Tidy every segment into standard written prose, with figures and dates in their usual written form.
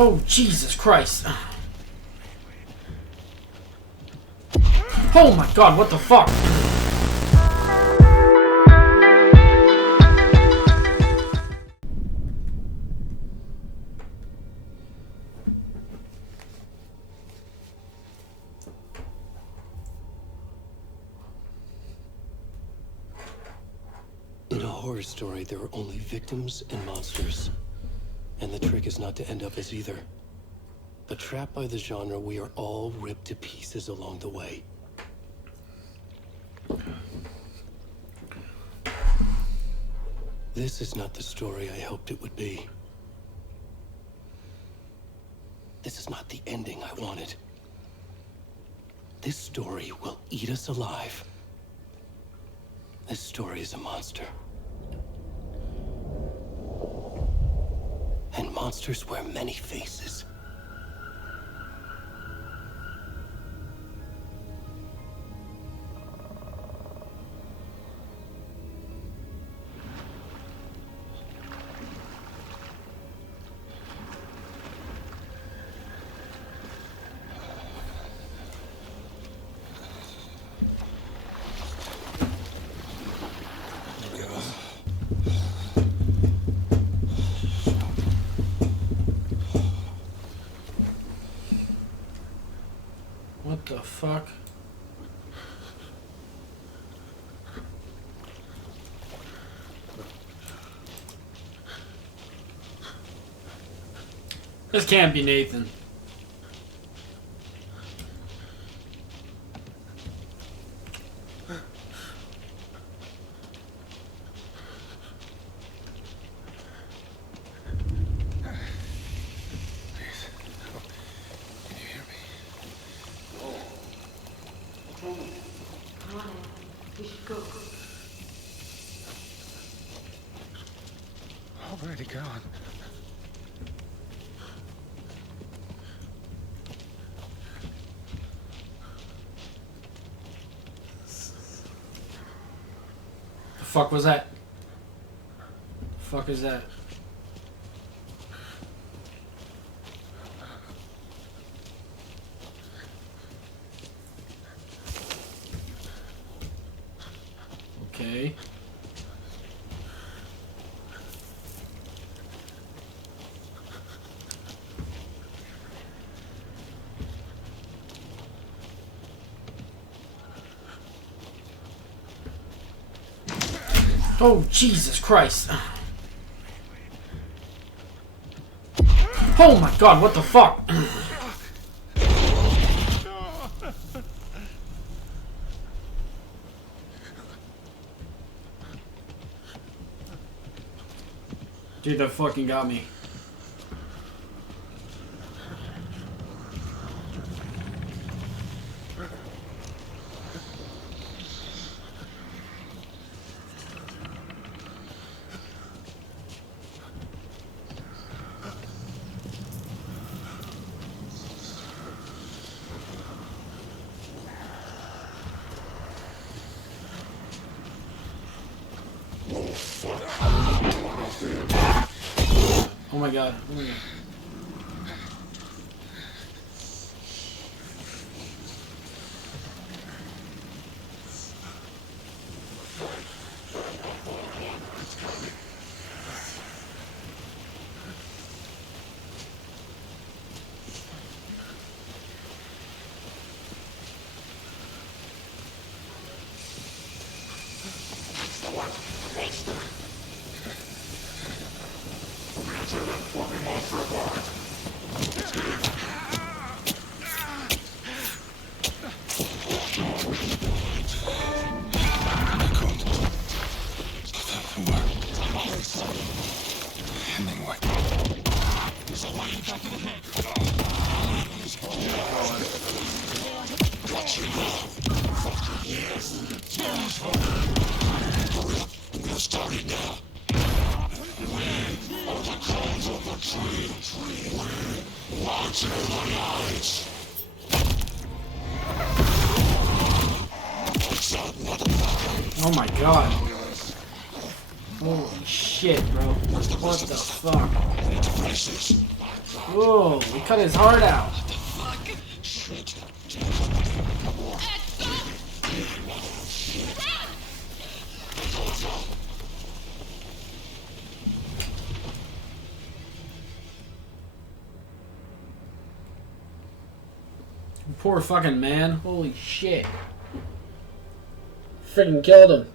Oh, Jesus Christ. Oh my God, what the fuck? In a horror story, there are only victims and monsters. And the trick is not to end up as either. But trapped by the genre, we are all ripped to pieces along the way. This is not the story I hoped it would be. This is not the ending I wanted. This story will eat us alive. This story is a monster. And monsters wear many faces. What the fuck? This can't be Nathan. Already gone. The fuck was that? The fuck is that? Okay. Oh, Jesus Christ. Oh my God, what the fuck? Dude, that fucking got me. Oh my God. Oh my God. Oh my God. Holy shit, bro. What the fuck? Whoa, he cut his heart out. Poor fucking man. Holy shit. Freaking killed him.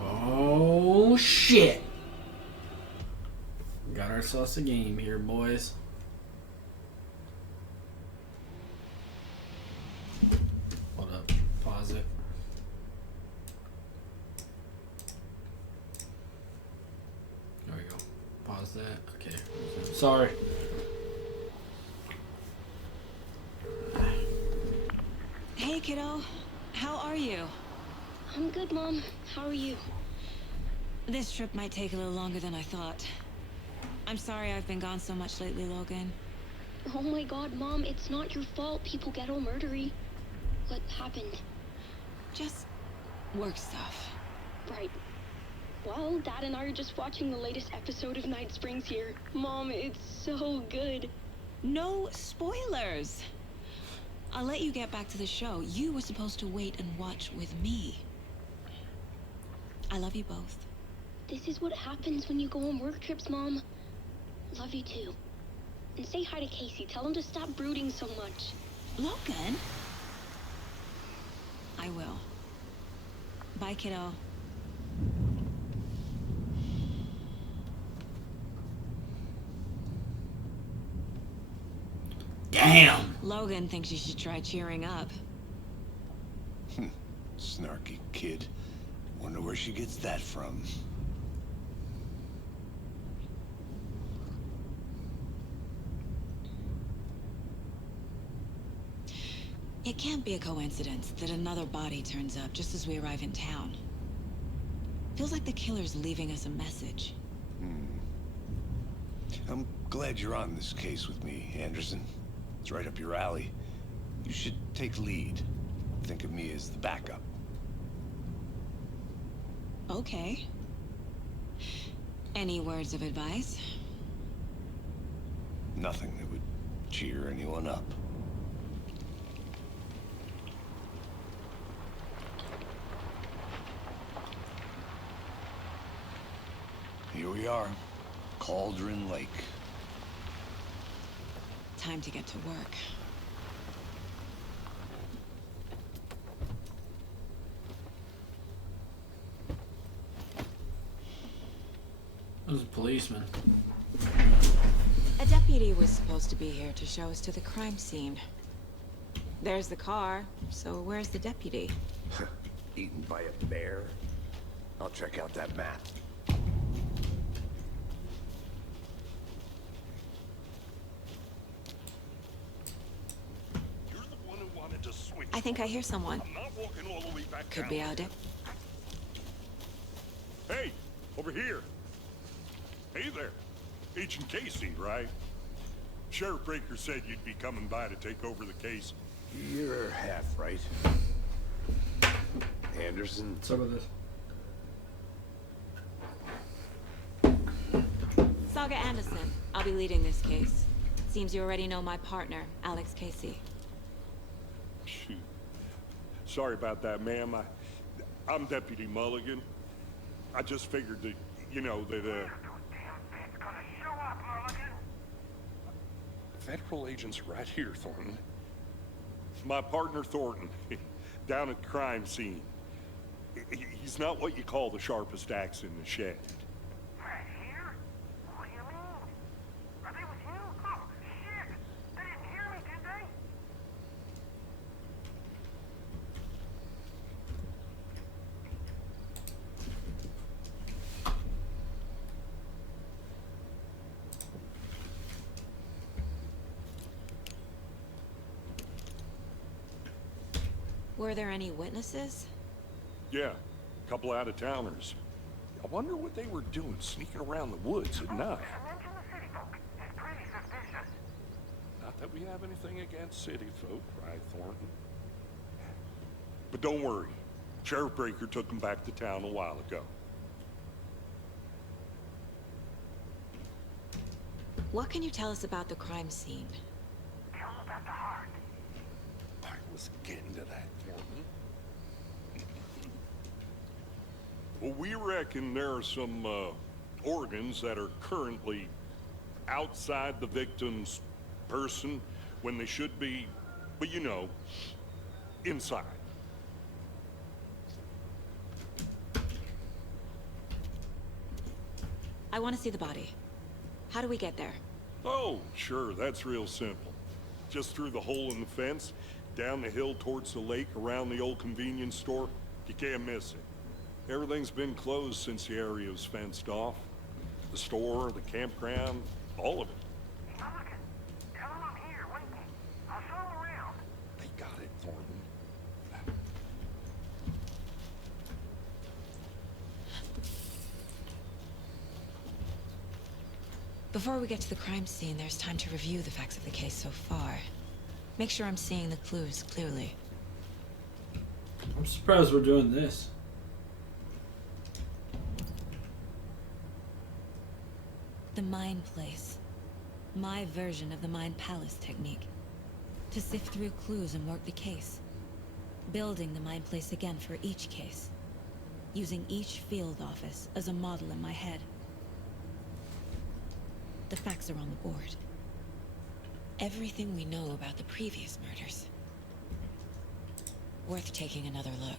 Oh shit. Got ourselves a game here, boys. Hold up. Pause it. There we go. Pause that. Okay. Sorry. Hey, kiddo. How are you? I'm good, Mom. How are you? This trip might take a little longer than I thought. I'm sorry I've been gone so much lately, Logan. Oh my god, Mom, it's not your fault people get all murdery. What happened? Just work stuff. Right. Well, Dad and I are just watching the latest episode of Night Springs here. Mom, it's so good. No spoilers! I'll let you get back to the show. You were supposed to wait and watch with me. I love you both. This is what happens when you go on work trips, Mom. Love you too. And say hi to Casey. Tell him to stop brooding so much. Logan? I will. Bye, kiddo. Damn. Logan thinks you should try cheering up. Snarky kid. Wonder where she gets that from. It can't be a coincidence that another body turns up just as we arrive in town. Feels like the killer's leaving us a message. I'm glad you're on this case with me, Anderson. It's right up your alley. You should take lead. Think of me as the backup. Okay. Any words of advice? Nothing that would cheer anyone up. Here we are, Cauldron Lake. Time to get to work. That was a policeman. A deputy was supposed to be here to show us to the crime scene. There's the car, so where's the deputy? Eaten by a bear? I'll check out that map. You're the one who wanted to switch. I think I hear someone. I'm not walking all the way back Could down. be our Hey, over here. Hey there. Agent Casey, right? Sheriff Breaker said you'd be coming by to take over the case. You're half right. Anderson? What's up with this? Saga Anderson. I'll be leading this case. Seems you already know my partner, Alex Casey. Shoot. Sorry about that, ma'am. I'm Deputy Mulligan. I just figured that, you know, that, Federal agents right here, Thornton. my partner Thornton, down at the crime scene. He's not what you call the sharpest axe in the shed. Right here? What do you mean? Are they with you? Oh, shit! They didn't hear me, did they? Were there any witnesses? Yeah, a couple out-of-towners. I wonder what they were doing sneaking around the woods at night. Mention the city folk. It's pretty suspicious. Not that we have anything against city folk, right, Thornton? But don't worry. Sheriff Breaker took them back to town a while ago. What can you tell us about the crime scene? Tell them about the heart. I was getting to that, Thornton. Well, we reckon there are some organs that are currently outside the victim's person when they should be, well, you know, inside. I want to see the body. How do we get there? Oh, sure, that's real simple. Just through the hole in the fence, down the hill towards the lake, around the old convenience store. You can't miss it. Everything's been closed since the area was fenced off. The store, the campground, all of it. He's not looking. Tell him I'm here, waiting. I'll show him around. They got it, Thornton. Before we get to the crime scene, there's time to review the facts of the case so far. Make sure I'm seeing the clues clearly. I'm surprised we're doing this. The Mind Place. My version of the Mind Palace technique. To sift through clues and work the case. Building the Mind Place again for each case. Using each field office as a model in my head. The facts are on the board. Everything we know about the previous murders. Worth taking another look.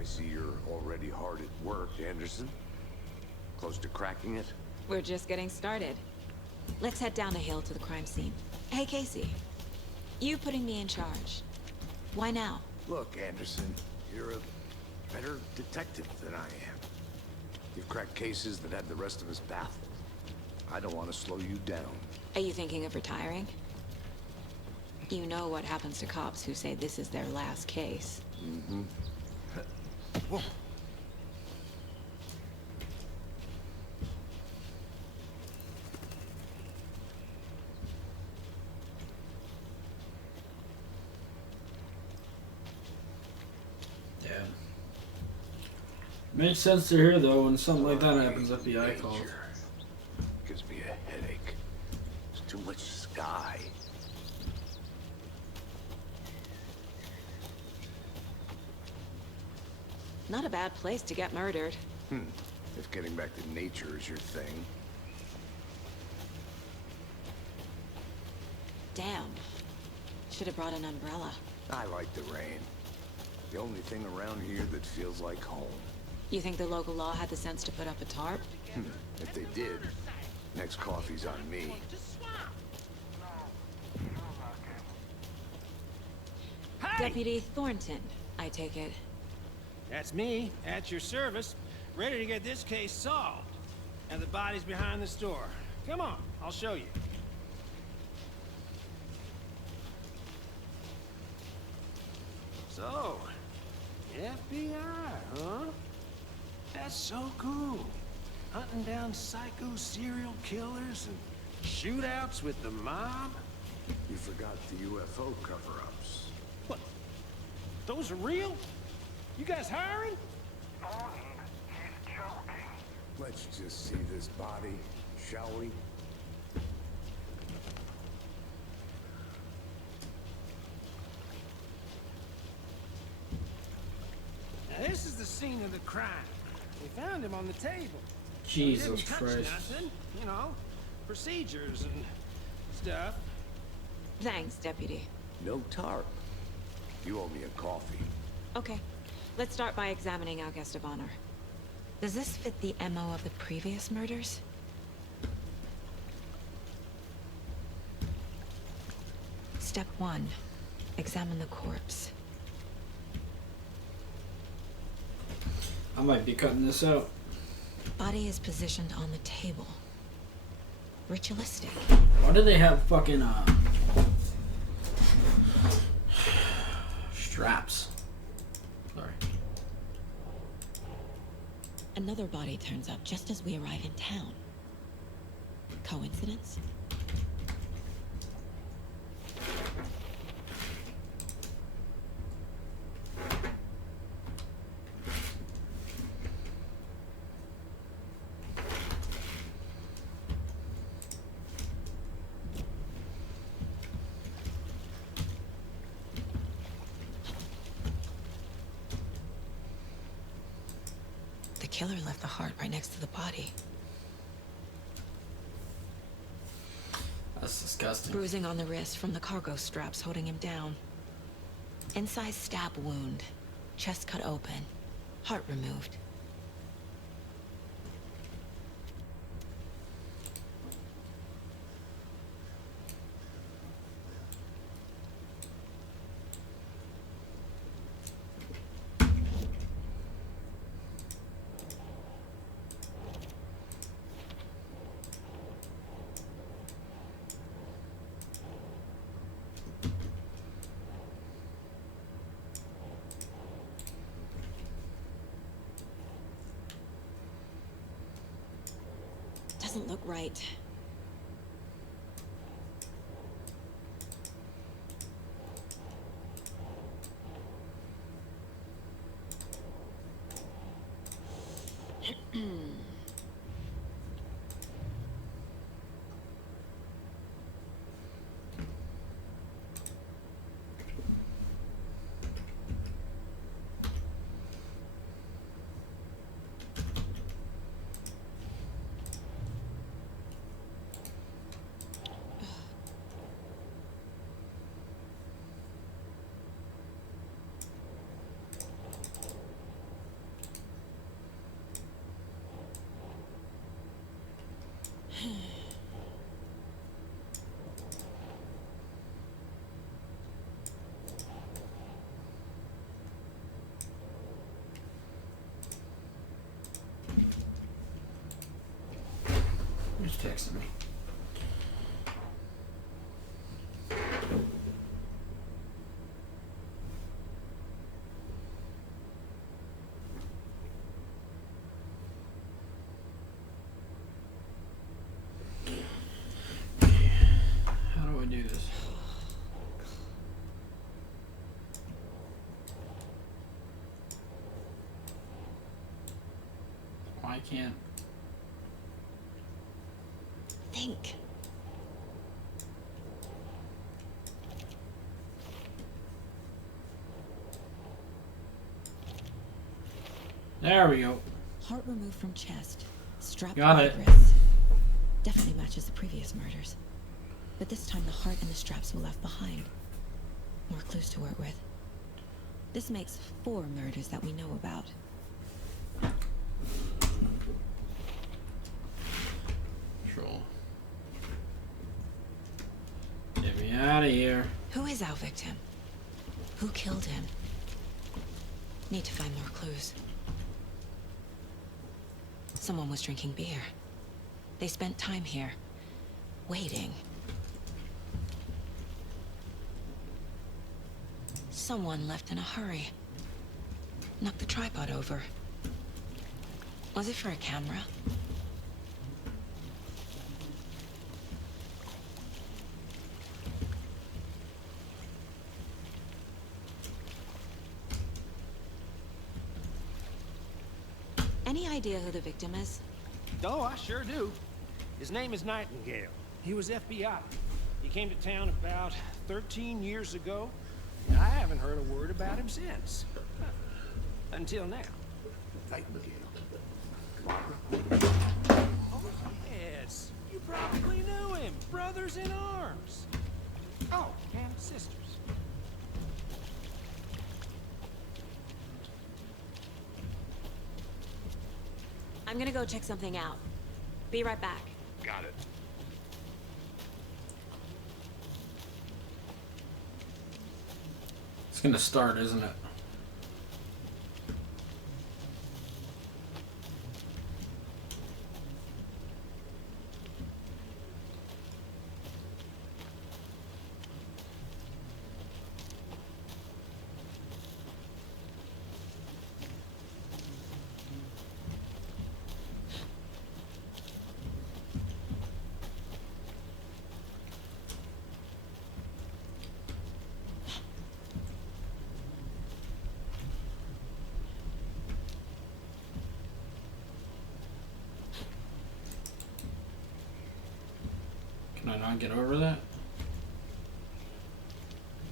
I see you're already hard at work, Anderson. Close to cracking it? We're just getting started. Let's head down the hill to the crime scene. Hey, Casey. You putting me in charge. Why now? Look, Anderson, you're a better detective than I am. You've cracked cases that had the rest of us baffled. I don't want to slow you down. Are you thinking of retiring? You know what happens to cops who say this is their last case. Mm-hmm. Whoa. Yeah. Makes sense to hear though when something like that happens. FBI calls. Gives me a headache. There's too much sky. Not a bad place to get murdered. If getting back to nature is your thing. Damn. Should have brought an umbrella. I like the rain. The only thing around here that feels like home. You think the local law had the sense to put up a tarp? If they did, next coffee's on me. Deputy Thornton, I take it. That's me, at your service, ready to get this case solved. And the body's behind the store. Come on, I'll show you. So, FBI, huh? That's so cool. Hunting down psycho serial killers and shootouts with the mob. You forgot the UFO cover-ups. What? Those are real? You guys hiring? Thornton, he's joking. Let's just see this body, shall we? Now this is the scene of the crime. We found him on the table. Jesus He didn't touch Christ. nothing, you know, procedures and stuff. Thanks, Deputy. No tarp. You owe me a coffee. Okay. Let's start by examining our guest of honor. Does this fit the MO of the previous murders? Step 1. Examine the corpse. I might be cutting this out. Body is positioned on the table. Ritualistic. Why do they have fucking straps? Sorry. Another body turns up just as we arrive in town. Coincidence? The killer left the heart right next to the body. That's disgusting. Bruising on the wrist from the cargo straps holding him down. Inside stab wound. Chest cut open. Heart removed. Doesn't look right. Who's texting me? How do I do this? Why can't? Think. There we go. Heart removed from chest. Strapped Got to it. wrist. Definitely matches the previous murders. But this time the heart and the straps were left behind. More clues to work with. This makes 4 murders that we know about. Control. Get me out of here. Who is our victim? Who killed him? Need to find more clues. Someone was drinking beer. They spent time here, waiting. Someone left in a hurry. Knocked the tripod over. Was it for a camera? Any idea who the victim is? Oh, I sure do. His name is Nightingale. He was FBI. He came to town about 13 years ago. I haven't heard a word about him since. Until now. Nightingale. Oh, yes. You probably knew him. Brothers in arms. Oh, and sisters. I'm gonna go check something out. Be right back. Got it. It's gonna start, isn't it? Can I not get over that?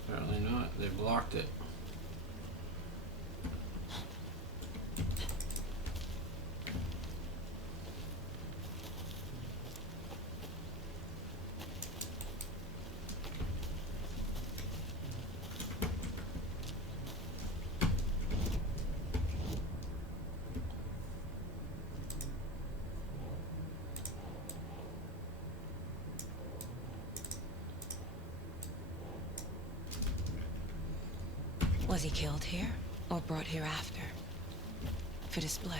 Apparently not. They blocked it. Was he killed here, or brought here after? For display?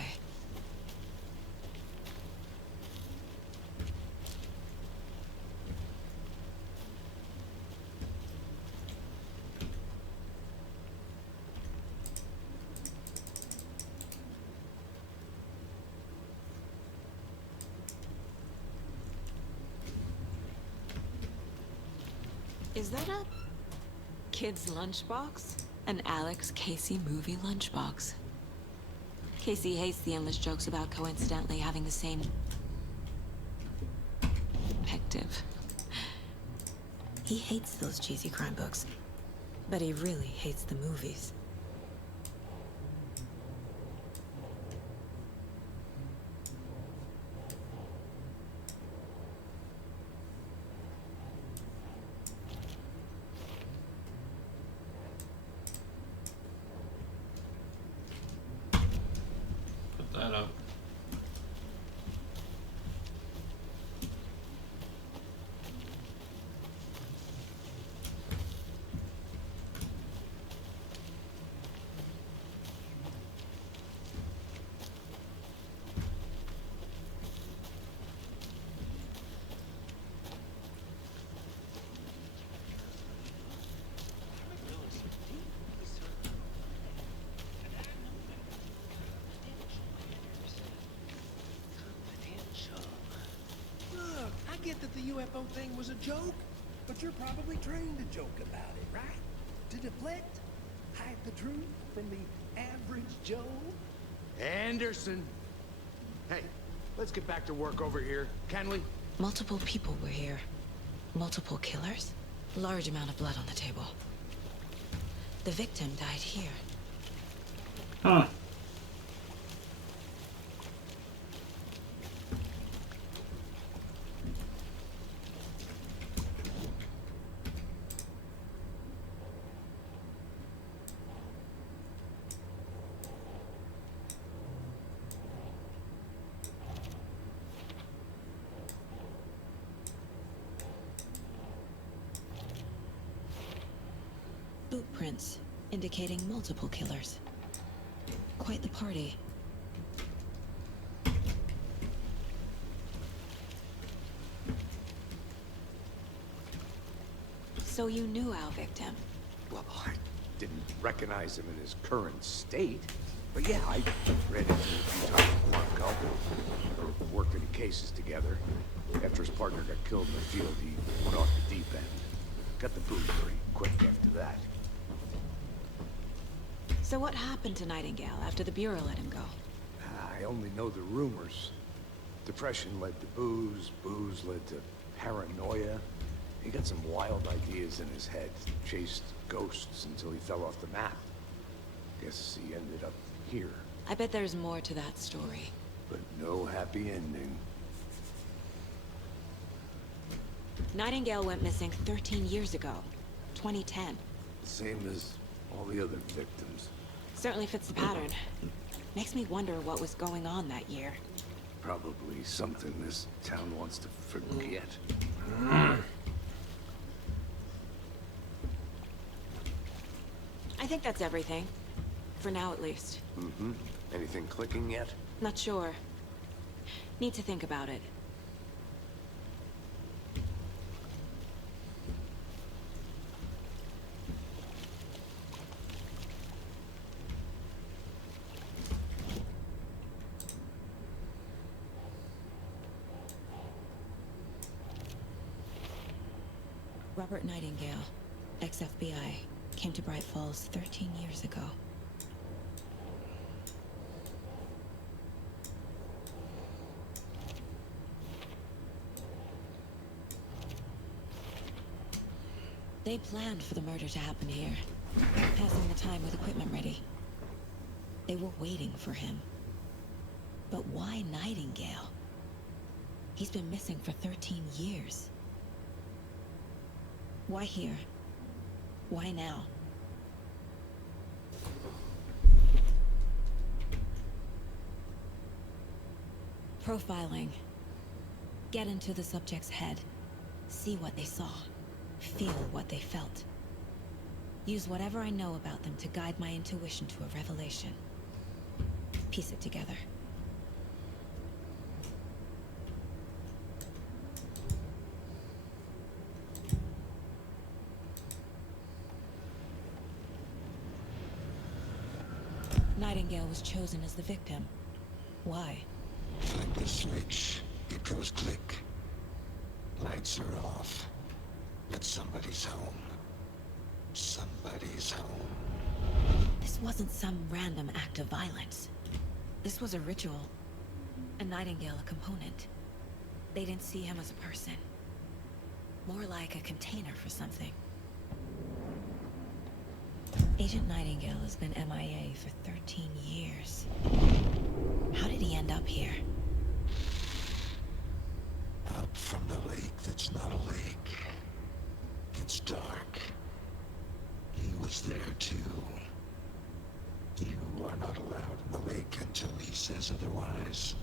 Is that a kid's lunchbox? An Alex Casey movie lunchbox. Casey hates the endless jokes about coincidentally having the same perspective. He hates those cheesy crime books, but he really hates the movies. Put that up. Look, I get that the UFO thing was a joke, but you're probably trained to joke about it, right? To deflect, hide the truth from the average Joe. Anderson! Hey, let's get back to work over here, can we? Multiple people were here. Multiple killers. Large amount of blood on the table. The victim died here. Huh. Boot prints indicating multiple killers. Quite the party. So you knew our victim? Well, I didn't recognize him in his current state. But yeah, I ran into him a few times in Quantico. Never worked any cases together. After his partner got killed in the field, he went off the deep end. Got the boot pretty quick after that. So what happened to Nightingale after the Bureau let him go? I only know the rumors. Depression led to booze, booze led to paranoia. He got some wild ideas in his head, chased ghosts until he fell off the map. Guess he ended up here. I bet there's more to that story. But no happy ending. Nightingale went missing 13 years ago. 2010. Same as all the other victims. Certainly fits the pattern. Makes me wonder what was going on that year. Probably something this town wants to forget. I think that's everything. For now, at least. Mm-hmm. Anything clicking yet? Not sure. Need to think about it. Robert Nightingale, ex-FBI, came to Bright Falls 13 years ago. They planned for the murder to happen here, passing the time with equipment ready. They were waiting for him. But why Nightingale? He's been missing for 13 years. Why here? Why now? Profiling. Get into the subject's head. See what they saw. Feel what they felt. Use whatever I know about them to guide my intuition to a revelation. Piece it together. Nightingale was chosen as the victim. Why? Flick the switch. It goes click. Lights are off. But somebody's home. Somebody's home. This wasn't some random act of violence. This was a ritual. And Nightingale a component. They didn't see him as a person. More like a container for something. Agent Nightingale has been MIA for 13 years. How did he end up here? Up from the lake that's not a lake. It's dark. He was there too. You are not allowed in the lake until he says otherwise.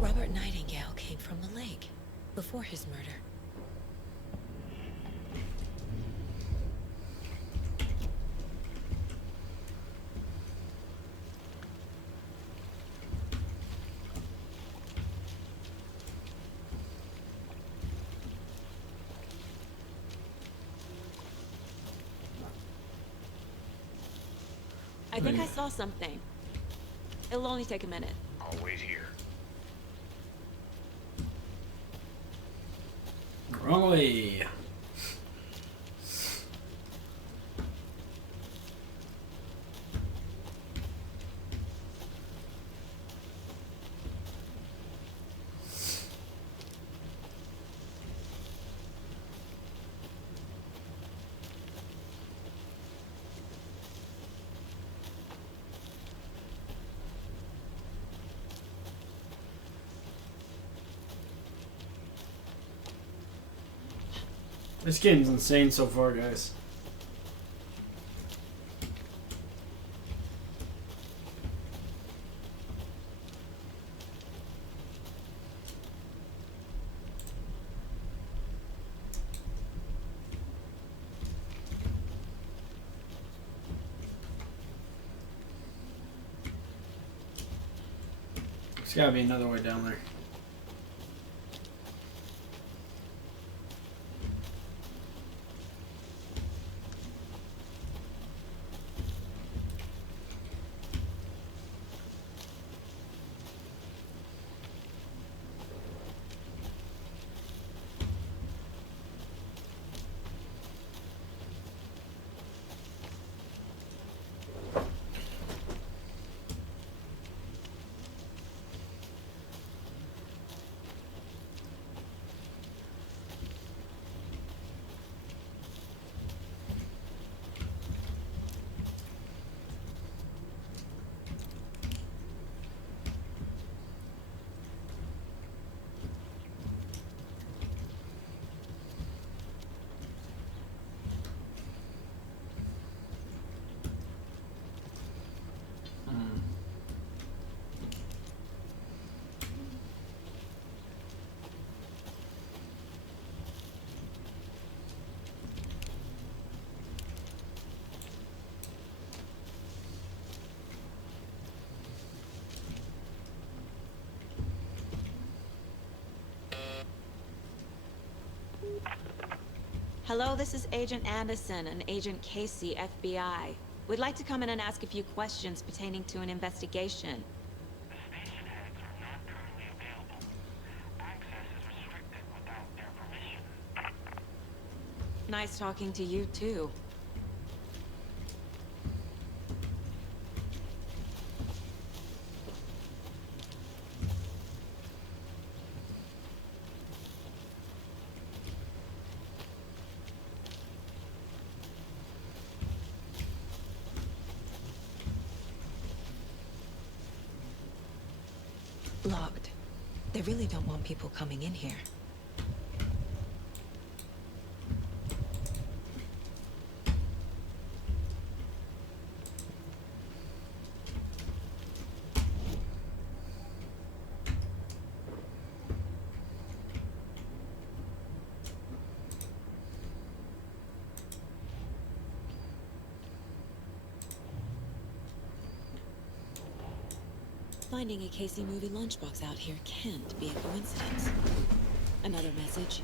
Robert Nightingale came from the lake, before his murder. I think I saw something. It'll only take a minute. I'll wait here. Wrong way. This game's insane so far, guys. There's gotta be another way down there. Hello, this is Agent Anderson and Agent Casey, FBI. We'd like to come in and ask a few questions pertaining to an investigation. The station heads are not currently available. Access is restricted without their permission. Nice talking to you, too. Locked. They really don't want people coming in here. Finding a Casey movie lunchbox out here can't be a coincidence. Another message.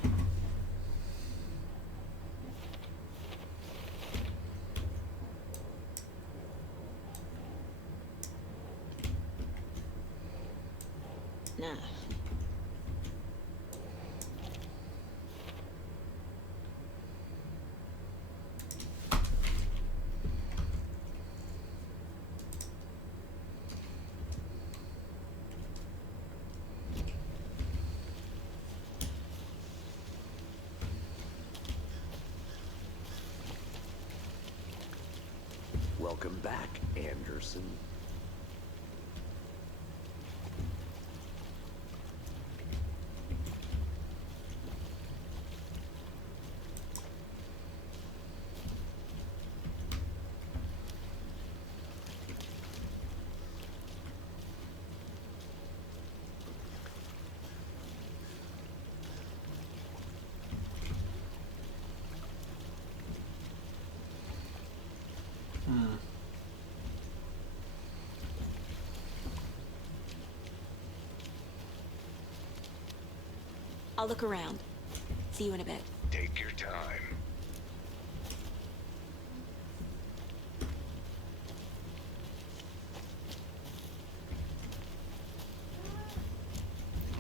Nah. Welcome back, Anderson. I'll look around. See you in a bit. Take your time.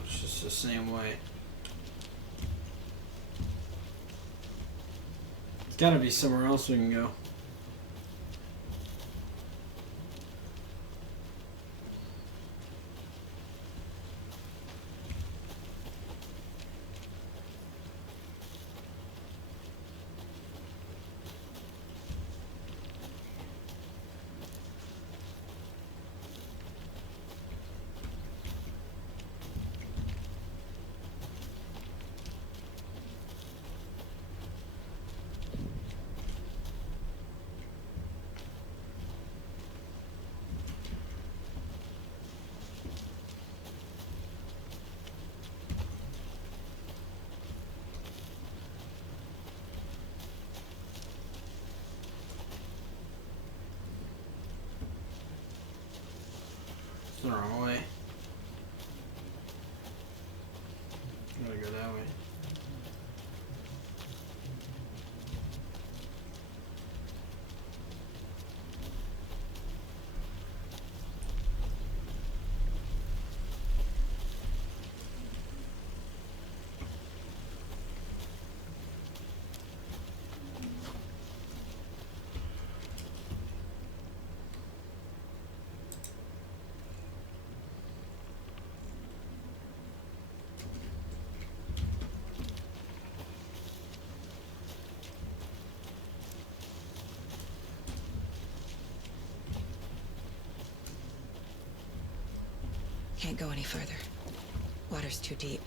It's just the same way. There's gotta be somewhere else we can go. It's the wrong way. Gotta go that way. Can't go any further. Water's too deep.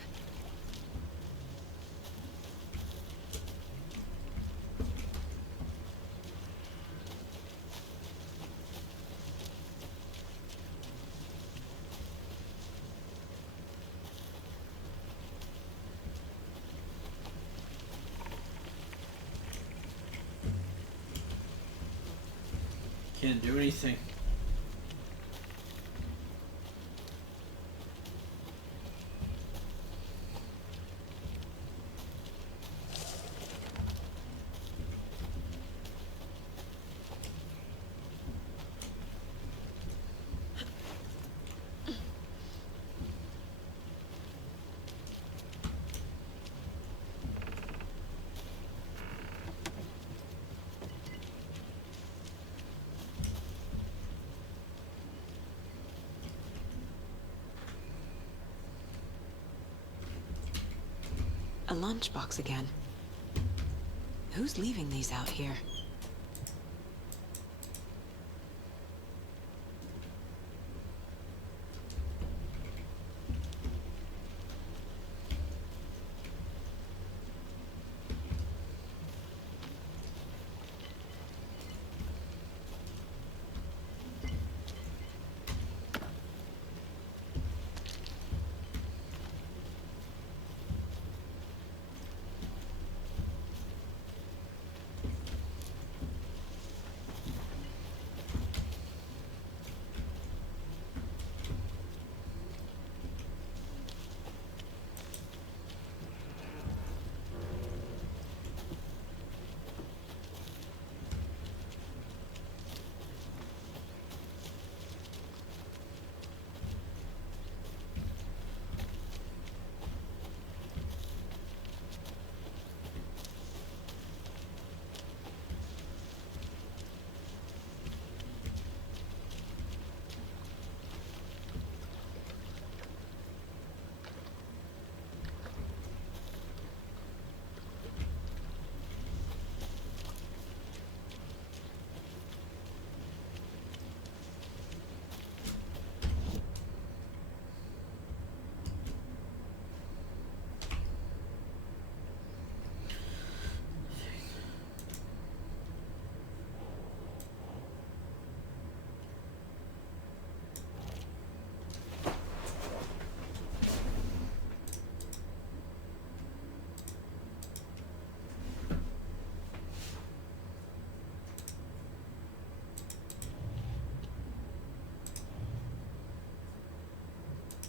Can't do anything. lunchbox again. Who's leaving these out here?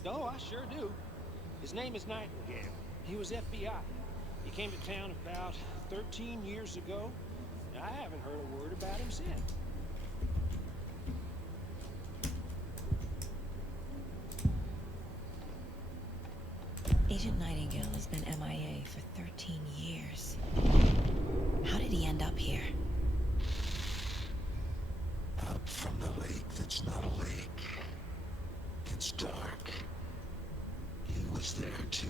Oh, I sure do. His name is Nightingale. He was FBI. He came to town about 13 years ago. I haven't heard a word about him since. Agent Nightingale has been MIA for 13 years. How did he end up here? Up from the lake that's not a lake. It's dark. He was there too.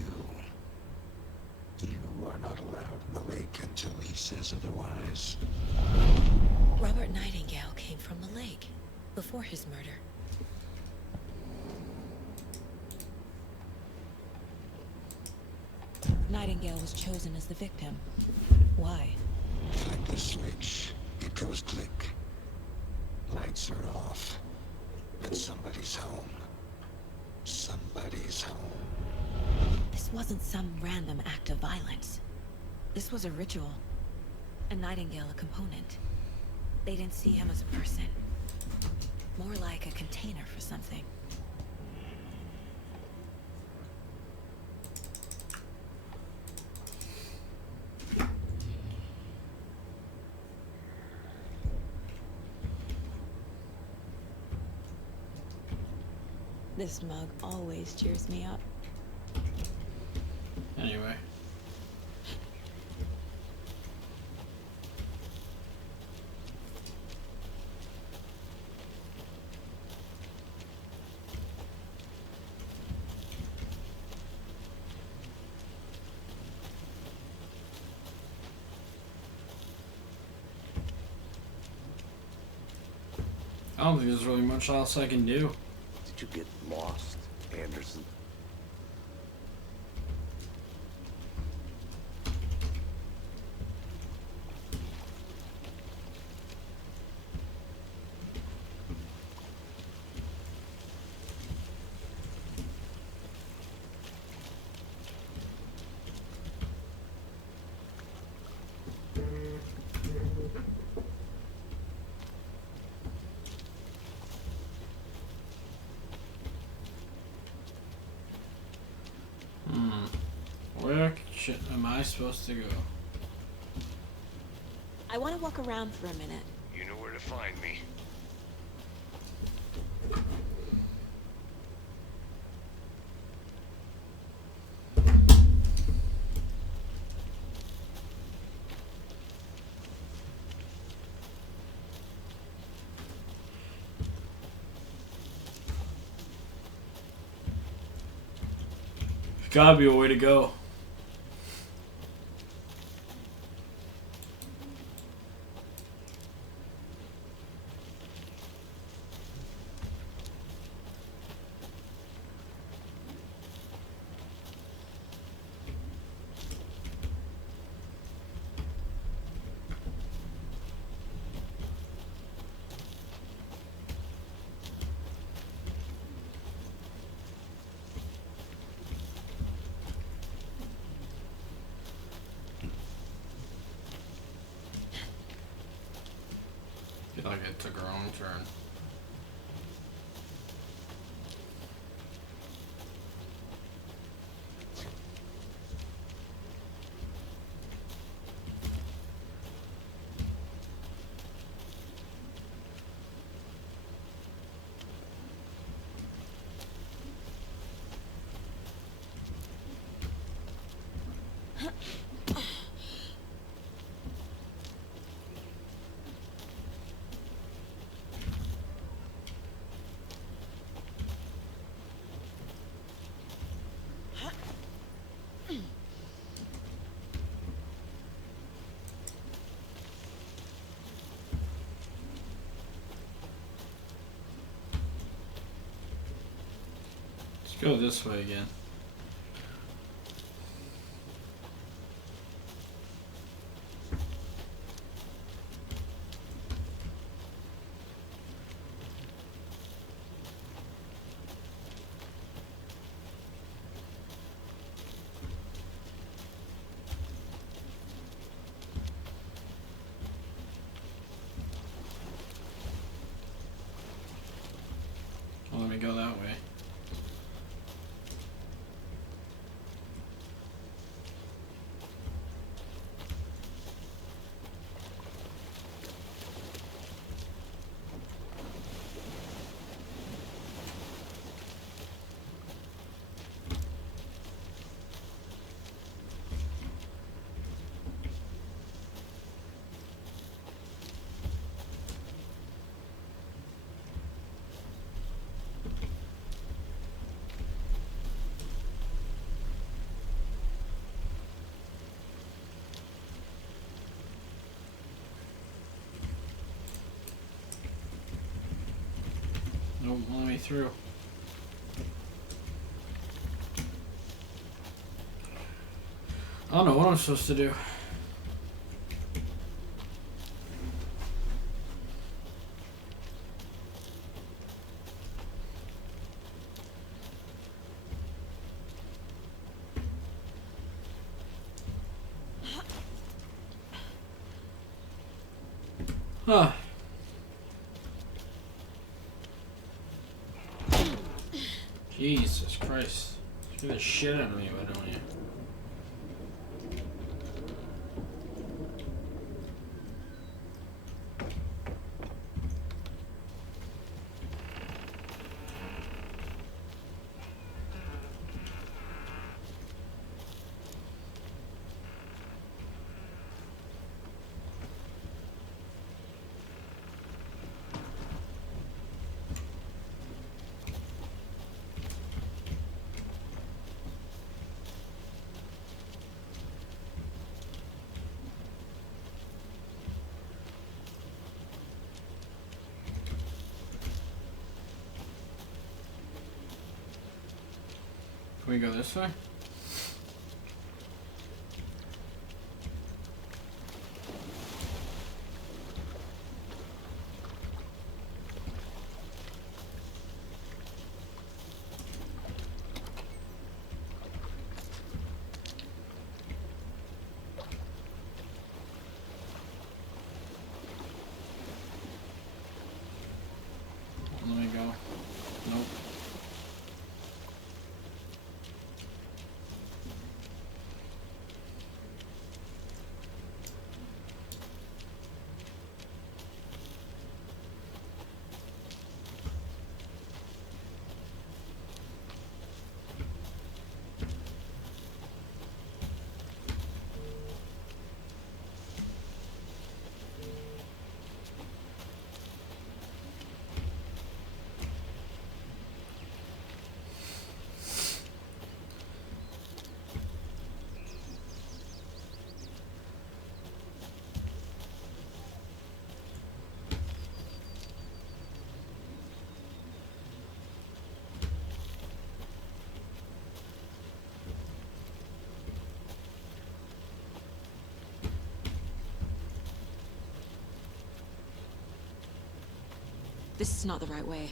You are not allowed in the lake until he says otherwise. Robert Nightingale came from the lake before his murder. Nightingale was chosen as the victim. Why? Like the switch, it goes click. Lights are off. And somebody's home. Somebody's home. This wasn't some random act of violence. This was a ritual. And Nightingale a component. They didn't see him as a person. More like a container for something. This mug always cheers me up. Anyway. I don't think there's really much else I can do. Did you get lost, Anderson? Where am I supposed to go? I want to walk around for a minute. You know where to find me. Gotta be a way to go. like it took her own turn. Go this way again. Well, let me go that way. Don't let me through. I don't know what I'm supposed to do. Huh. Jesus Christ. Scare the shit out of me, why don't you? Can we go this way? Let me go. Nope. This is not the right way.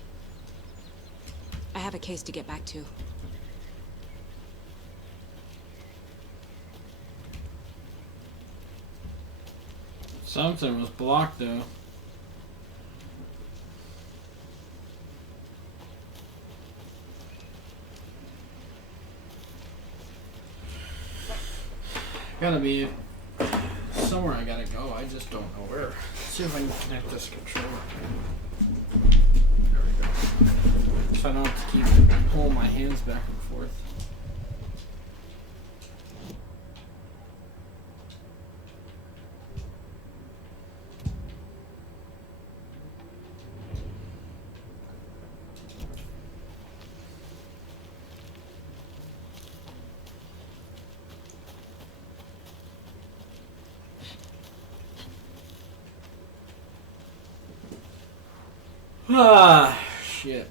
I have a case to get back to. Something was blocked though. Gotta be somewhere I gotta go. I just don't know where. Let's see if I can connect this controller. There we go. So I don't have to keep pulling my hands back and forth. Ah, shit.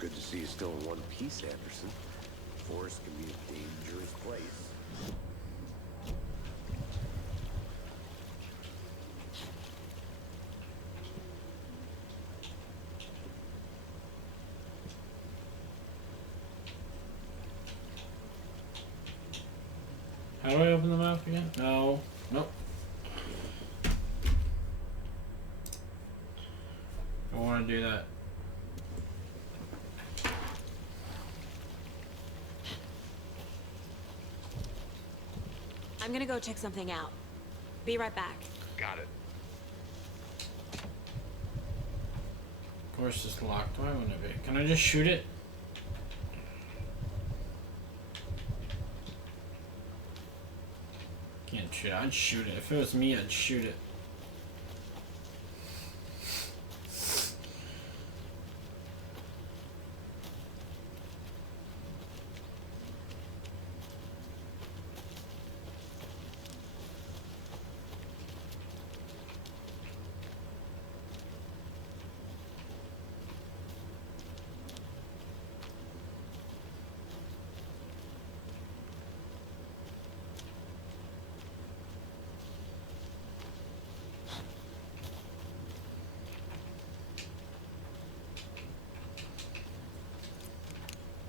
Good to see you still in one piece, Anderson. Forest can be a dangerous place. How do I open the map again? No. Nope. I want to do that. I'm gonna go check something out. Be right back. Got it. Of course it's locked. Why wouldn't it be? Can I just shoot it? Can't shoot it. I'd shoot it. If it was me, I'd shoot it.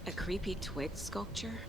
A creepy twig sculpture?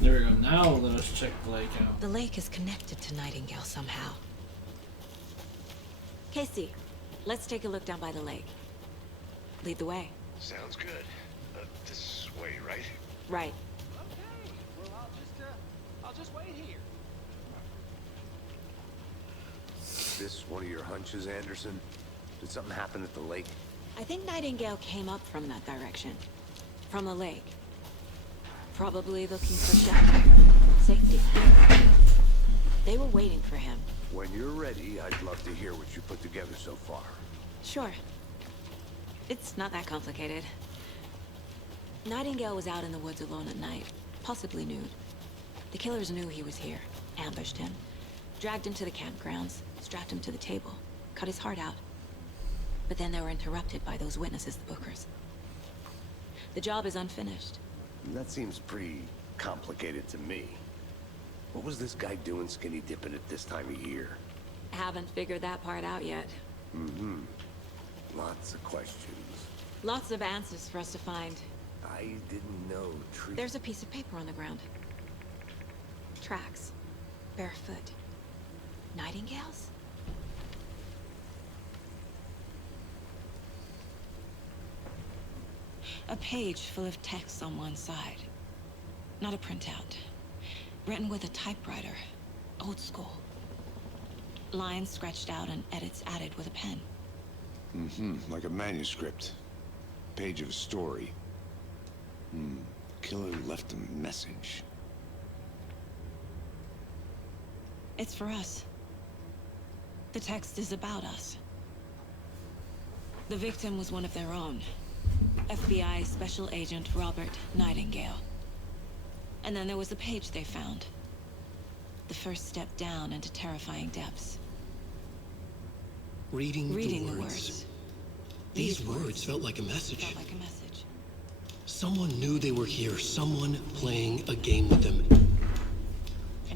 There we go. Now let us check the lake out. The lake is connected to Nightingale somehow. Casey, let's take a look down by the lake. Lead the way. Sounds good. This way, right? Right. Okay. Well, I'll just wait here. This one of your hunches, Anderson? Did something happen at the lake? I think Nightingale came up from that direction. From the lake. Probably looking for shelter. Safety. They were waiting for him. When you're ready, I'd love to hear what you put together so far. Sure. It's not that complicated. Nightingale was out in the woods alone at night, possibly nude. The killers knew he was here, ambushed him, dragged him to the campgrounds, strapped him to the table. cut his heart out. But then they were interrupted by those witnesses, the Bookers. The job is unfinished. That seems pretty complicated to me. What was this guy doing skinny dipping at this time of year? Haven't figured that part out yet. Mm-hmm. Lots of questions. Lots of answers for us to find. I didn't know trees... There's a piece of paper on the ground. Tracks. Barefoot. Nightingales? A page full of text on one side. Not a printout. Written with a typewriter. Old school. Lines scratched out and edits added with a pen. Mm-hmm. Like a manuscript. Page of a story. Killer left a message. It's for us. The text is about us. The victim was one of their own. FBI Special Agent Robert Nightingale. And then there was the page they found. The first step down into terrifying depths. Reading the words. These words felt like a message. Felt like a message. Someone knew they were here. Someone playing a game with them.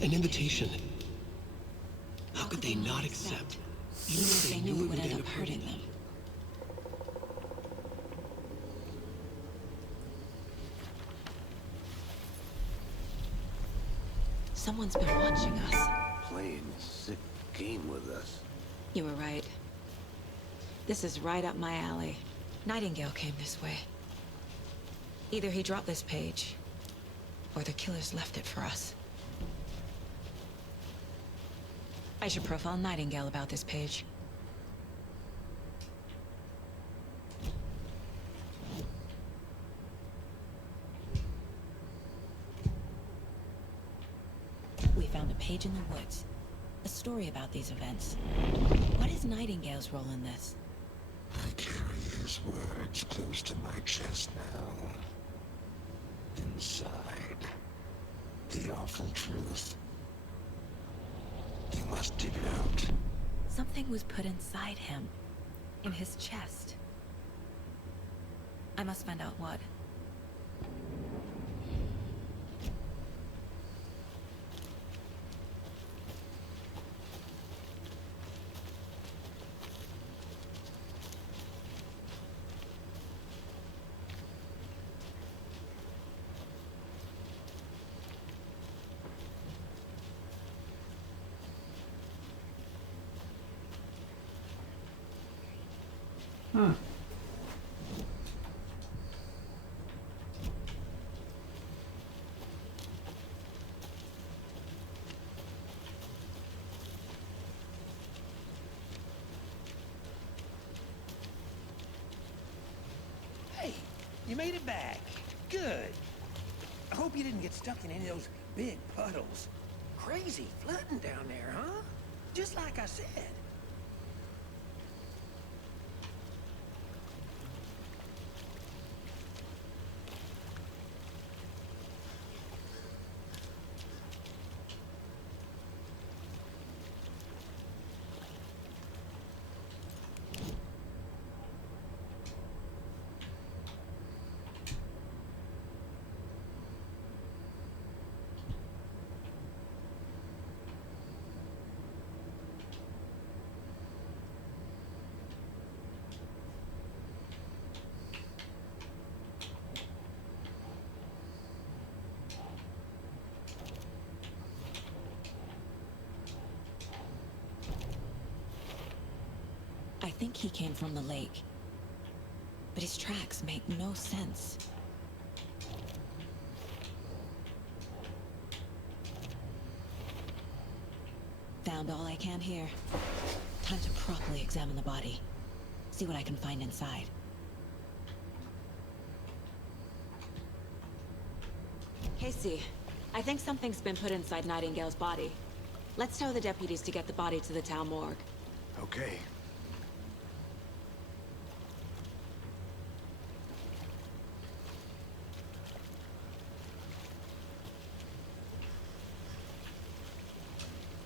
An invitation. How could they not accept? Even if they knew it would end up hurting them. Someone's been watching us. Playing a sick game with us. You were right. This is right up my alley. Nightingale came this way. Either he dropped this page, or the killers left it for us. I should profile Nightingale about this page. We found a page in the woods. A story about these events. What is Nightingale's role in this? I carry his words close to my chest now. Inside, the awful truth. You must dig it out. Something was put inside him. In his chest. I must find out what. Huh. Hey, you made it back. Good. I hope you didn't get stuck in any of those big puddles. Crazy flooding down there, huh? Just like I said. I think he came from the lake. But his tracks make no sense. Found all I can here. Time to properly examine the body. See what I can find inside. Casey, I think something's been put inside Nightingale's body. Let's tell the deputies to get the body to the town morgue. Okay.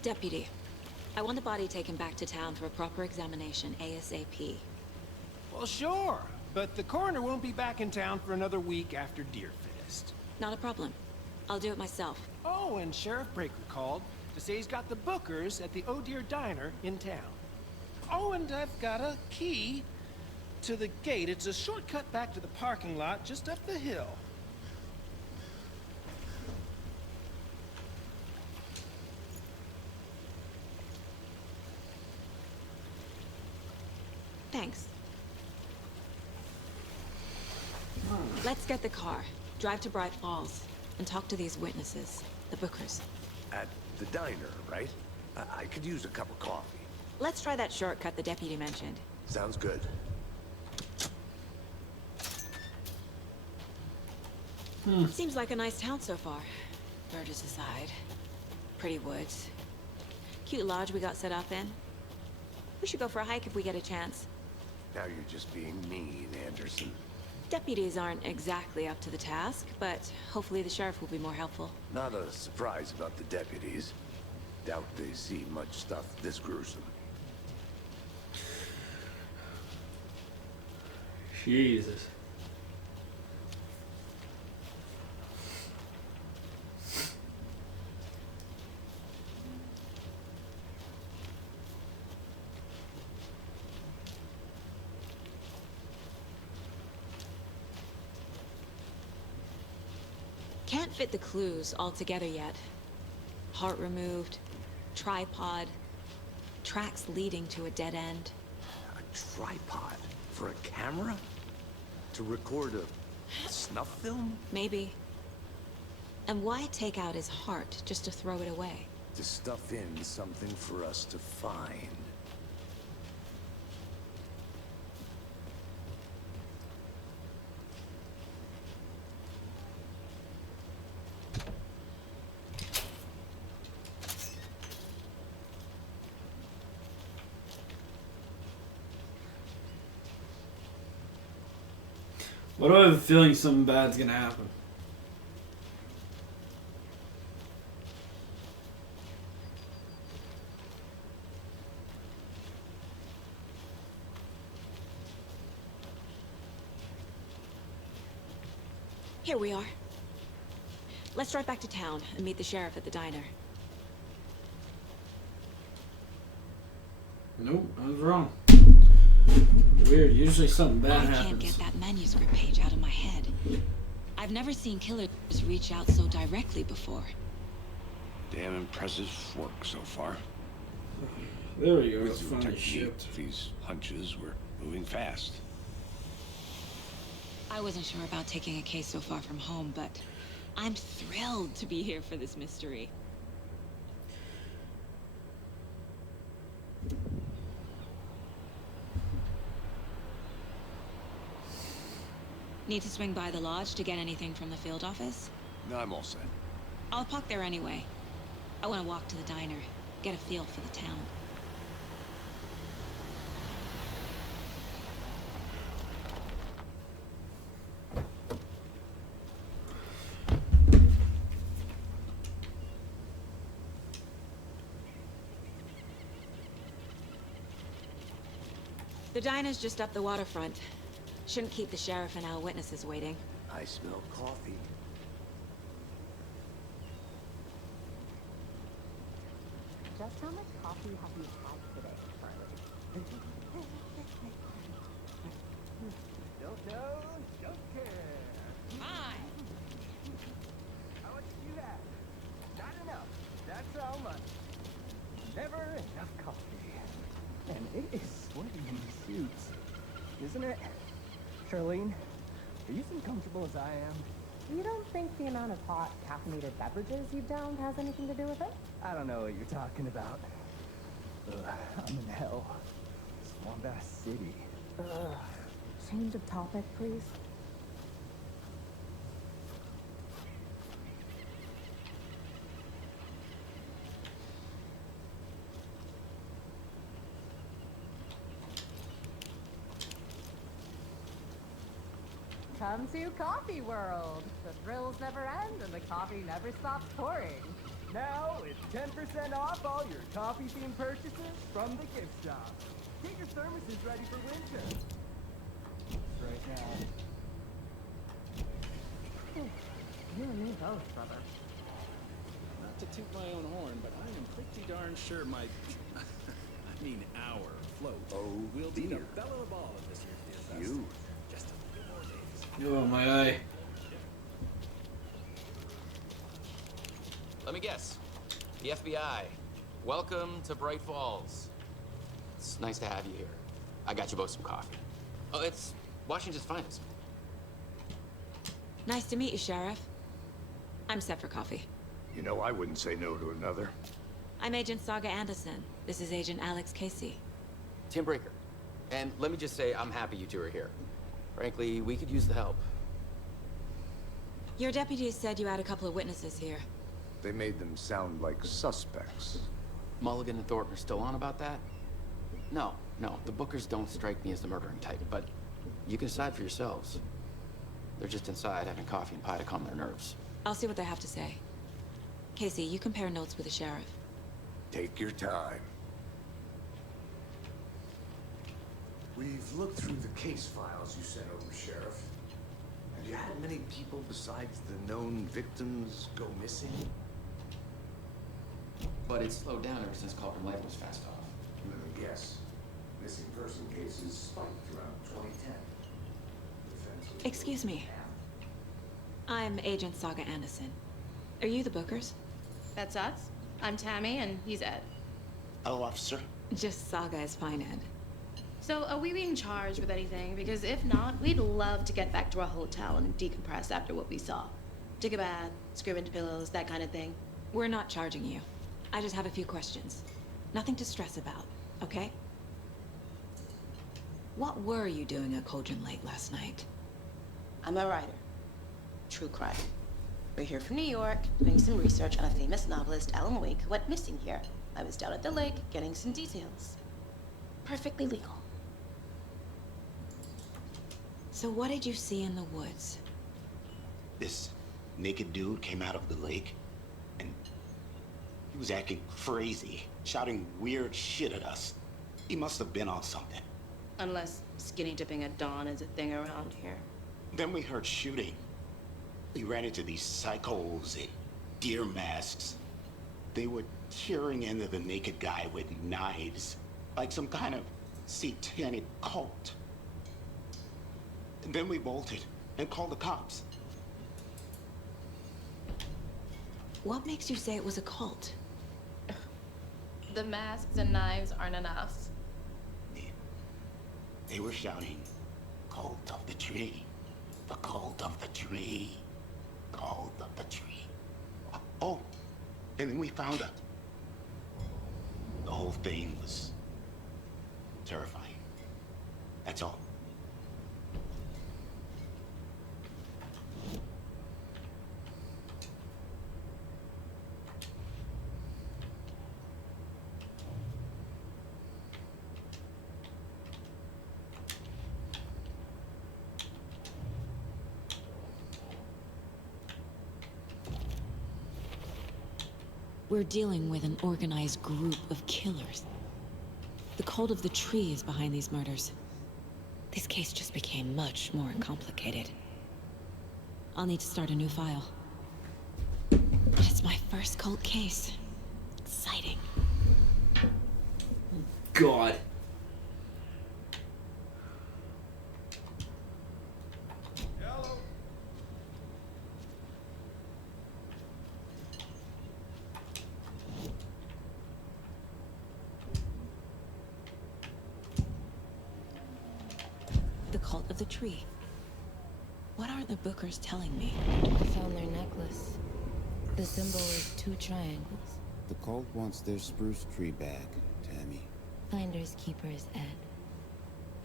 Deputy, I want the body taken back to town for a proper examination ASAP. Well, sure, but the coroner won't be back in town for another week after Deerfest. Not a problem. I'll do it myself. Oh, and Sheriff Breaker called to say he's got the bookers at the Oh Deer Diner in town. Oh, and I've got a key to the gate. It's a shortcut back to the parking lot just up the hill. Thanks. Let's get the car, drive to Bright Falls, and talk to these witnesses, the bookers. At the diner, right? I could use a cup of coffee. Let's try that shortcut the deputy mentioned. Sounds good. Seems like a nice town so far. Murders aside. Pretty woods. Cute lodge we got set up in. We should go for a hike if we get a chance. Now you're just being mean, Anderson. Deputies aren't exactly up to the task, but hopefully the sheriff will be more helpful. Not a surprise about the deputies. Doubt they see much stuff this gruesome. Jesus. Can't fit the clues all together yet. Heart removed, tripod, tracks leading to a dead end. A tripod? For a camera? To record a snuff film? Maybe. And why take out his heart just to throw it away? To stuff in something for us to find. What do I have a feeling something bad's gonna happen? Here we are. Let's drive back to town and meet the sheriff at the diner. Nope, I was wrong. Weird, usually something bad happens. I can't get that manuscript page out of my head. I've never seen killers reach out so directly before. Damn impressive work so far. There we go, With it's your funny technique, shit. these hunches were moving fast. I wasn't sure about taking a case so far from home, but I'm thrilled to be here for this mystery. Need to swing by the lodge to get anything from the field office? No, I'm all set. I'll park there anyway. I want to walk to the diner, get a feel for the town. The diner's just up the waterfront. Shouldn't keep the sheriff and our witnesses waiting. I smell coffee. Just how much coffee have you had today, Charlie? Don't know, don't care. Hi! How much do you have? Not enough. That's how much. Never enough coffee. And it is sweaty in these suits, isn't it? Charlene, are you as comfortable as I am? You don't think the amount of hot, caffeinated beverages you've downed has anything to do with it? I don't know what you're talking about. I'm in hell. Swamp Ass City. Change of topic, please. Come to Coffee World. The thrills never end and the coffee never stops pouring. Now it's 10% off all your coffee-themed purchases from the gift shop. Get your thermoses ready for winter. Right now. You and me both, brother. Not to toot my own horn, but I am pretty darn sure my... I mean our float will be the belle of the ball at this year's Beer Fest. You. Just a few more days. Oh, my eye. Let me guess. The FBI. Welcome to Bright Falls. It's nice to have you here. I got you both some coffee. Oh, it's Washington's finest. Nice to meet you, Sheriff. I'm set for coffee. You know, I wouldn't say no to another. I'm Agent Saga Anderson. This is Agent Alex Casey. Tim Breaker. And let me just say, I'm happy you two are here. Frankly, we could use the help. Your deputies said you had a couple of witnesses here. They made them sound like suspects. Mulligan and Thornton are still on about that? No, the Bookers don't strike me as the murdering type, but you can decide for yourselves. They're just inside having coffee and pie to calm their nerves. I'll see what they have to say. Casey, you compare notes with the sheriff. Take your time. We've looked through the case files you sent over, Sheriff. Have you had many people besides the known victims go missing? But it's slowed down ever since Cauldron Lake was fast off. Let me guess. Missing person cases spiked around 2010. Excuse me. I'm Agent Saga Anderson. Are you the Bookers? That's us. I'm Tammy, and he's Ed. Hello, officer. Just Saga is fine, Ed. So, are we being charged with anything? Because if not, we'd love to get back to our hotel and decompress after what we saw. Take a bath, scream into pillows, that kind of thing. We're not charging you. I just have a few questions. Nothing to stress about, okay? What were you doing at Cauldron Lake last night? I'm a writer. True crime. We're here from New York, doing some research on a famous novelist, Alan Wake, who went missing here. I was down at the lake, getting some details. Perfectly legal. So what did you see in the woods? This naked dude came out of the lake, and he was acting crazy, shouting weird shit at us. He must have been on something. Unless skinny dipping at dawn is a thing around here. Then we heard shooting. We ran into these psychos in deer masks. They were tearing into the naked guy with knives, like some kind of satanic cult. And then we bolted and called the cops. What makes you say it was a cult? The masks and knives aren't enough. They were shouting, "Cult of the tree, the cult of the tree, cult of the tree." Oh, and then we found her. The whole thing was terrifying. That's all. We're dealing with an organized group of killers. The cult of the tree is behind these murders. This case just became much more complicated. I'll need to start a new file. But it's my first cult case. Exciting. God. The cult of the tree. What are the Bookers telling me? I found their necklace. The symbol is 2 triangles. The cult wants their spruce tree back, Tammy. Finders keepers, Ed.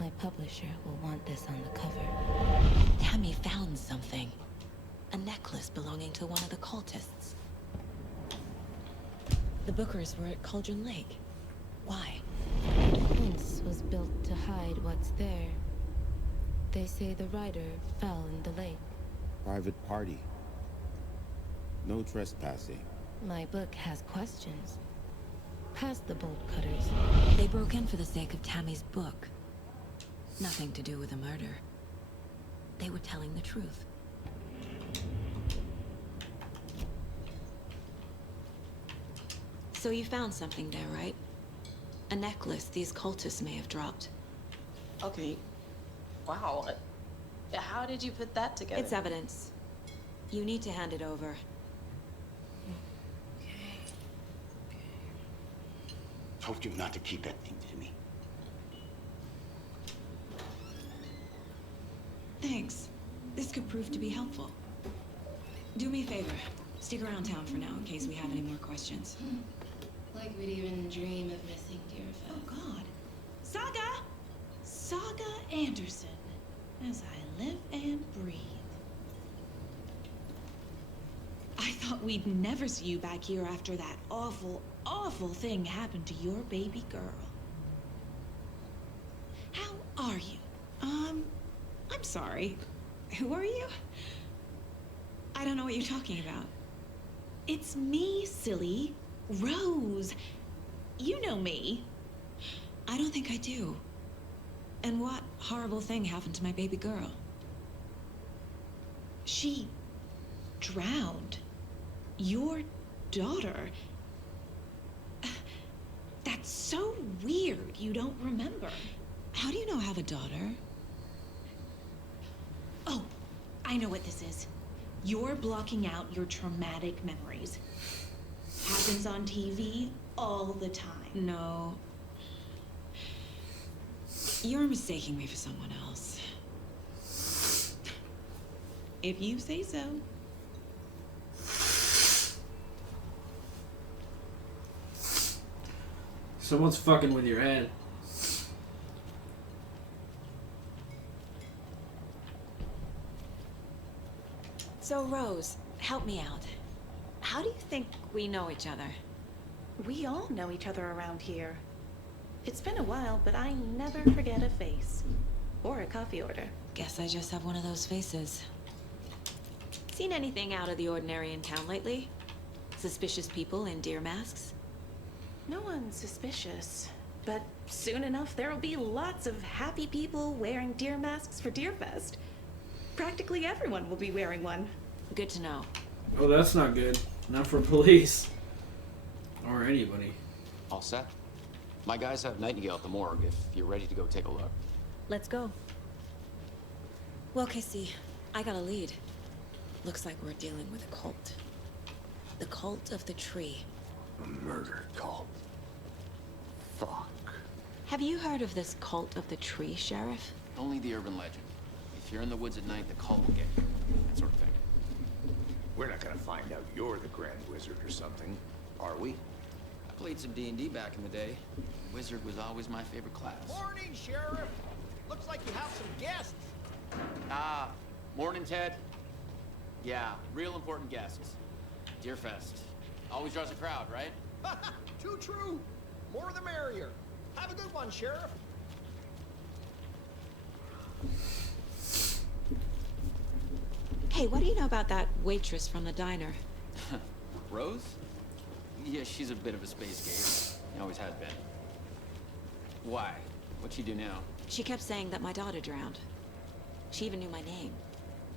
My publisher will want this on the cover. Tammy found something. A necklace belonging to one of the cultists. The Bookers were at Cauldron Lake. Why? The fence was built to hide what's there. They say the rider fell in the lake. Private party. No trespassing. My book has questions. Past the bolt cutters. They broke in for the sake of Tammy's book. Nothing to do with the murder. They were telling the truth. So you found something there, right? A necklace these cultists may have dropped. Okay. Wow. How did you put that together? It's evidence. You need to hand it over. Told you not to keep that thing to me. Thanks. This could prove to be helpful. Do me a favor. Stick around town for now in case we have any more questions. Like we'd even dream of missing Deerfest. Oh, God. Saga Anderson. As I live and breathe. I thought we'd never see you back here after that awful, awful thing happened to your baby girl. How are you? I'm sorry. Who are you? I don't know what you're talking about. It's me, silly. Rose. You know me. I don't think I do. And what horrible thing happened to my baby girl? She drowned. Your daughter. That's so weird you don't remember. How do you know I have a daughter? Oh, I know what this is. You're blocking out your traumatic memories. Happens on TV all the time. No. You're mistaking me for someone else. If you say so. Someone's fucking with your head. So, Rose, help me out. How do you think we know each other? We all know each other around here. It's been a while, but I never forget a face. Or a coffee order. Guess I just have one of those faces. Seen anything out of the ordinary in town lately? Suspicious people in deer masks? No one's suspicious. But soon enough, there'll be lots of happy people wearing deer masks for Deerfest. Practically everyone will be wearing one. Good to know. Oh, that's not good. Not for police. Or anybody. All set? My guys have Nightingale at the morgue if you're ready to go take a look. Let's go. Well, Casey, I got a lead. Looks like we're dealing with a cult. The cult of the tree. A murder cult. Fuck. Have you heard of this cult of the tree, Sheriff? Only the urban legend. If you're in the woods at night, the cult will get you. That sort of thing. We're not gonna find out you're the Grand Wizard or something, are we? I played some D&D back in the day. Wizard was always my favorite class. Morning, Sheriff. Looks like you have some guests. Ah, morning, Ted. Yeah, real important guests. Deerfest. Always draws a crowd, right? Too true. More the merrier. Have a good one, Sheriff. Hey, what do you know about that waitress from the diner? Rose? Yeah, she's a bit of a space case. Always has been. Why? What'd she do now? She kept saying that my daughter drowned. She even knew my name.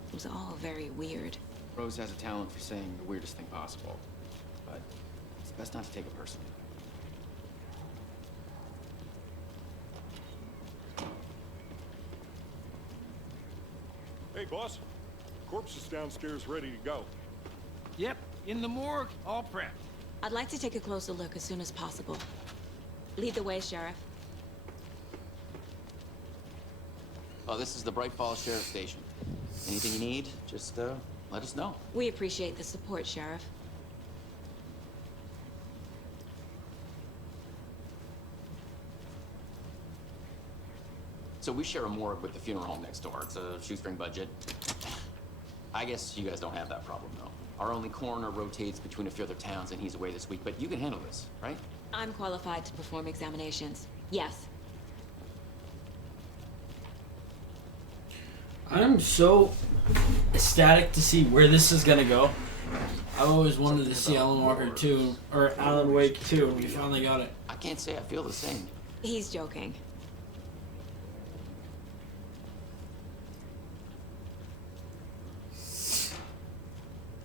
It was all very weird. Rose has a talent for saying the weirdest thing possible. But it's best not to take it personally. Hey, boss. Corpse is downstairs ready to go. Yep, in the morgue, all prepped. I'd like to take a closer look as soon as possible. Lead the way, Sheriff. Oh, this is the Bright Falls Sheriff Station. Anything you need, just let us know. We appreciate the support, Sheriff. So we share a morgue with the funeral home next door. It's a shoestring budget. I guess you guys don't have that problem, though. Our only coroner rotates between a few other towns, and he's away this week, but you can handle this, right? I'm qualified to perform examinations. Yes. I'm so ecstatic to see where this is gonna go. I always wanted to see Alan Walker 2, or Alan Wake 2. We finally got it. I can't say I feel the same. He's joking.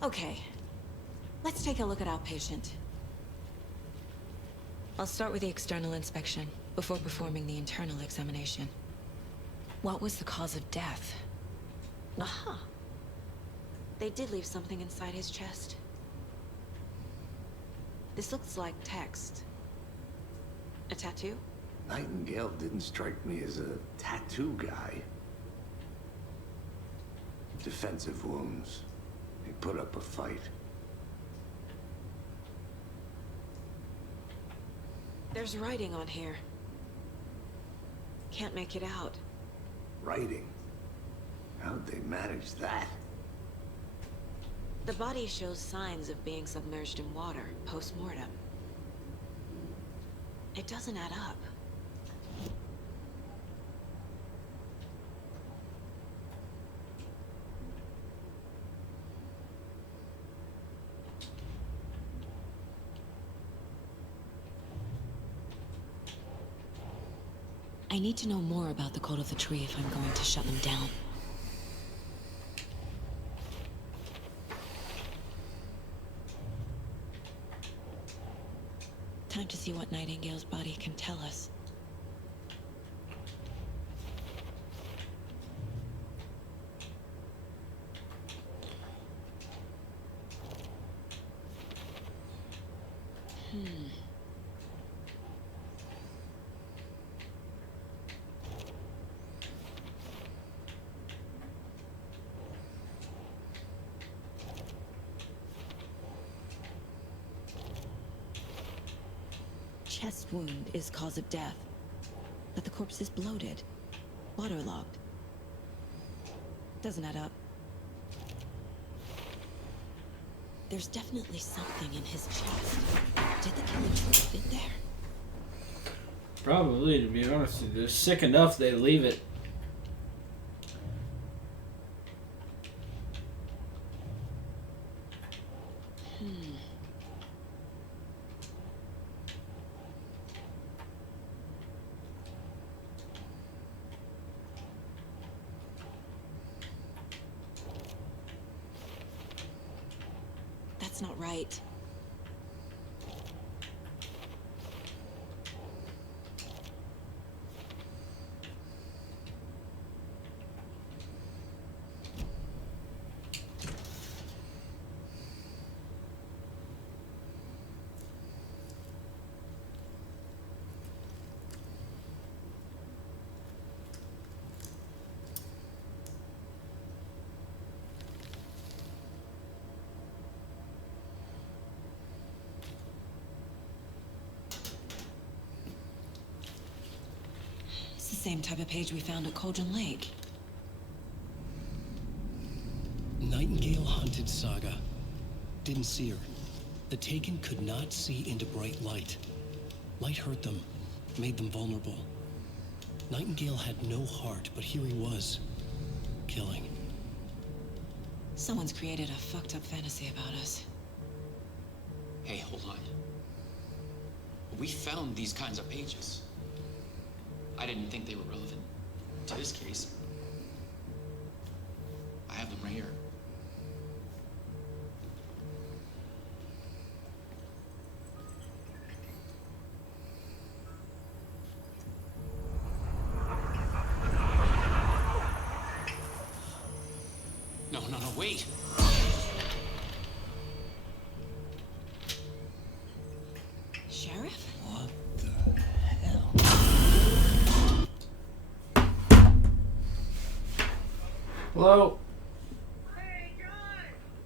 Okay, let's take a look at our patient. I'll start with the external inspection before performing the internal examination. What was the cause of death? Aha. They did leave something inside his chest. This looks like text. A tattoo? Nightingale didn't strike me as a tattoo guy. Defensive wounds. He put up a fight. There's writing on here. Can't make it out. Writing? How'd they manage that? The body shows signs of being submerged in water post-mortem. It doesn't add up. I need to know more about the code of the tree if I'm going to shut them down. Time to see what Nightingale's body can tell us. Chest wound is cause of death, but the corpse is bloated, waterlogged. Doesn't add up. There's definitely something in his chest. Did the killer truly fit there? Probably, to be honest with you. They're sick enough they leave it. That's not right. It's the same type of page we found at Cauldron Lake. Nightingale hunted Saga. Didn't see her. The Taken could not see into bright light. Light hurt them, made them vulnerable. Nightingale had no heart, but here he was, killing. Someone's created a fucked up fantasy about us. Hey, hold on. We found these kinds of pages. I didn't think they were relevant to this case. I have them right here. No, wait. Sheriff? What the hell? Hello? Hey, John!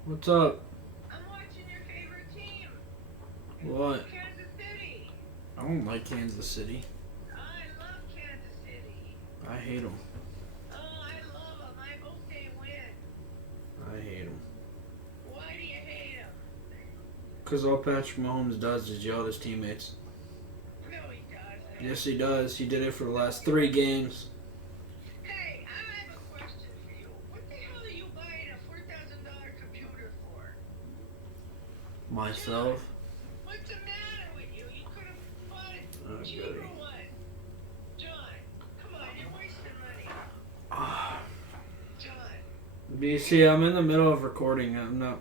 What's up? I'm watching your favorite team. What? Kansas City. I don't like Kansas City. I love Kansas City. I hate them. Oh, I love them. I hope they win. I hate them. Why do you hate them? Because all Patrick Mahomes does is yell at his teammates. No, he doesn't. Yes, he does. He did it for the last 3 games. Hey, I have a question for you. What the hell are you buying a $4,000 computer for? myself. What's the matter with you? You could have bought it Oh, cheaper goody. one. John, come on, you're wasting money. John. BC, I'm in the middle of recording. I'm not.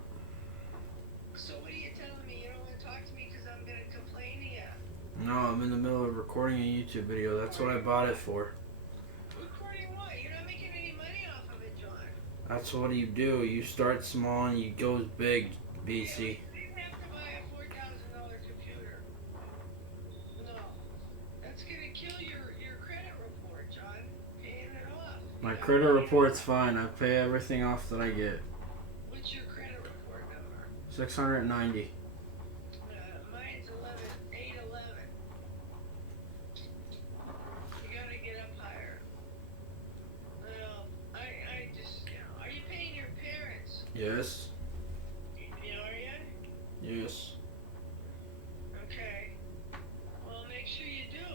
So what are you telling me? You don't want to talk to me because I'm going to complain to you? No, I'm in the middle of recording a YouTube video. That's what I bought it for. Recording what? You're not making any money off of it, John. That's what you do. You start small and you go big, BC. You didn't have to buy a $4,000 computer. No. That's going to kill your credit report, John. Paying it off. My credit report's fine. I pay everything off that I get. What's your credit report number? 690. Mine's 811. You gotta get up higher. Well, I just, are you paying your parents? Yes. Are you? Yes. Okay. Well, make sure you do.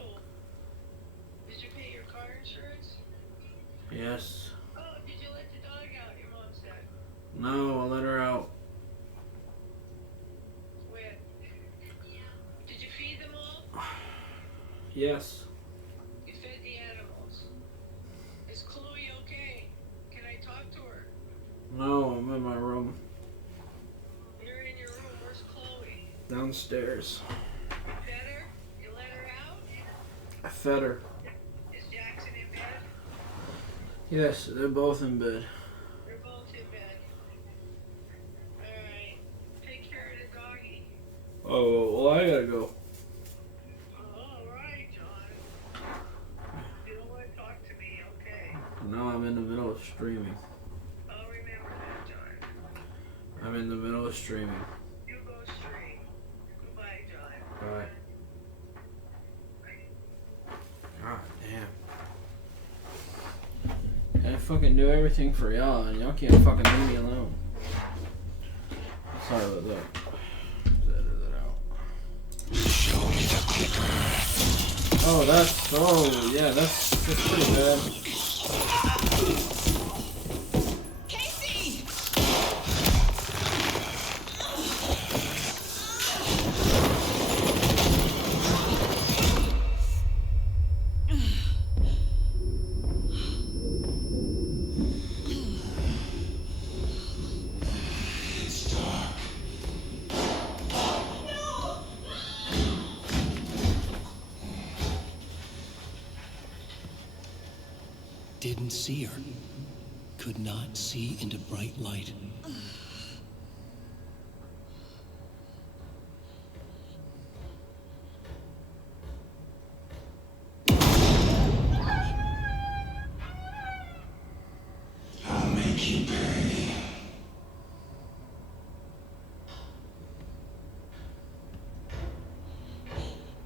Did you pay your car insurance? Yes. Oh, did you let the dog out, your mom said? No, I let her out. When? Did you feed them all? Yes. You fed the animals. Is Chloe okay? Can I talk to her? No, I'm in my room. You're in your room. Where's Chloe? Downstairs. You fed her? You let her out? I fed her. Is Jackson in bed? Yes, they're both in bed. They're both in bed. Alright. Take care of the doggy. Oh, well, I gotta go. Alright, John. You don't want to talk to me, okay? No, I'm in the middle of streaming. I'll remember that, John. I'm in the middle of streaming. You go stream. Goodbye, John. Bye. God damn. I fucking do everything for y'all, and y'all can't fucking leave me alone. Sorry about that. Edit that out. Show me the clicker. Oh, that's pretty bad. Didn't see her. Could not see into bright light. I'll make you pay.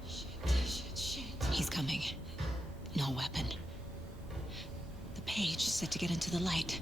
Shit. He's coming. No weapon. The page is set to get into the light.